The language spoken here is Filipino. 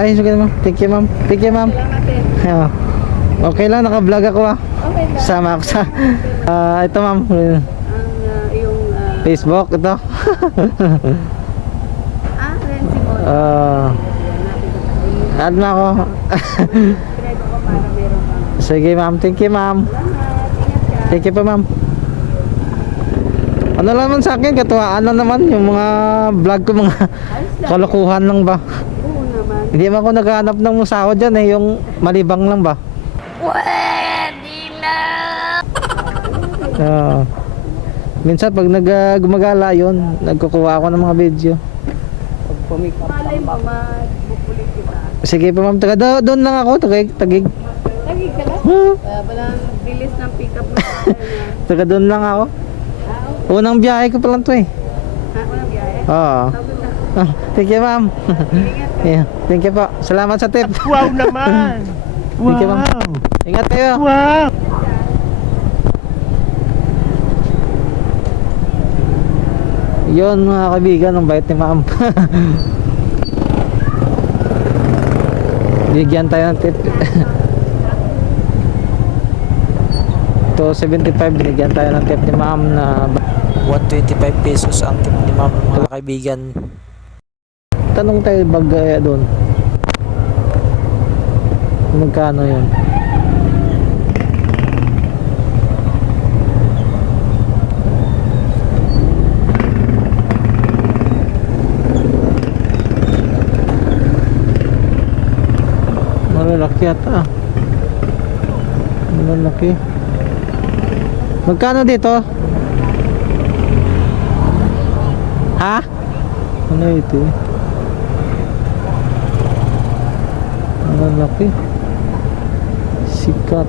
Ay, sige ma'am. Thank you ma'am. Thank you ma'am. Salamat eh. Oh. Okay lang, naka-vlog ako ah. Okay lang. Sama ako sa ito ma'am. Ang yung Facebook ito. Renzi mo. Add na ako. Pinag ko para meron kang. Sige ma'am. Thank you ma'am. Salamat. Ingat ka. Thank you pa ma'am. Ano lang naman sa akin, katuwaan lang naman yung mga vlog ko, mga Ayos lang. kalokohan lang ba. Oo naman. Hindi man ako naghahanap ng musahod dyan eh, yung malibang lang ba. Pwede na. Minsan pag gumagala yun, nagkukuha ako ng mga video. Malay mo, magbubulig kita. Sige pa ma'am, doon lang ako, tagig. Tagig ka lang? Walang bilis ng pick-up mo sa akin na. Taga doon lang ako. Okay. Unang biyahe ko pa lang to eh. Walang biyahe? Oo. Sabi na. Thank you ma'am. Ingat ka. Yeah, thank you po. Salamat sa tip. Wow naman! Thank you ma'am. Wow! Ingat kayo. Wow! Yun mga kaibigan, ang bait ni ma'am. Bigyan tayo ng tip. To 75, binigyan tayo ng tip ni ma'am na 125 pesos ang tip ni ma'am mga kaibigan. Tanong tayo bagaya doon. Magkano yun? Malalaki yata. Malalaki. Magkano dito? Ha? Ano ito? Malalaki. Sikat.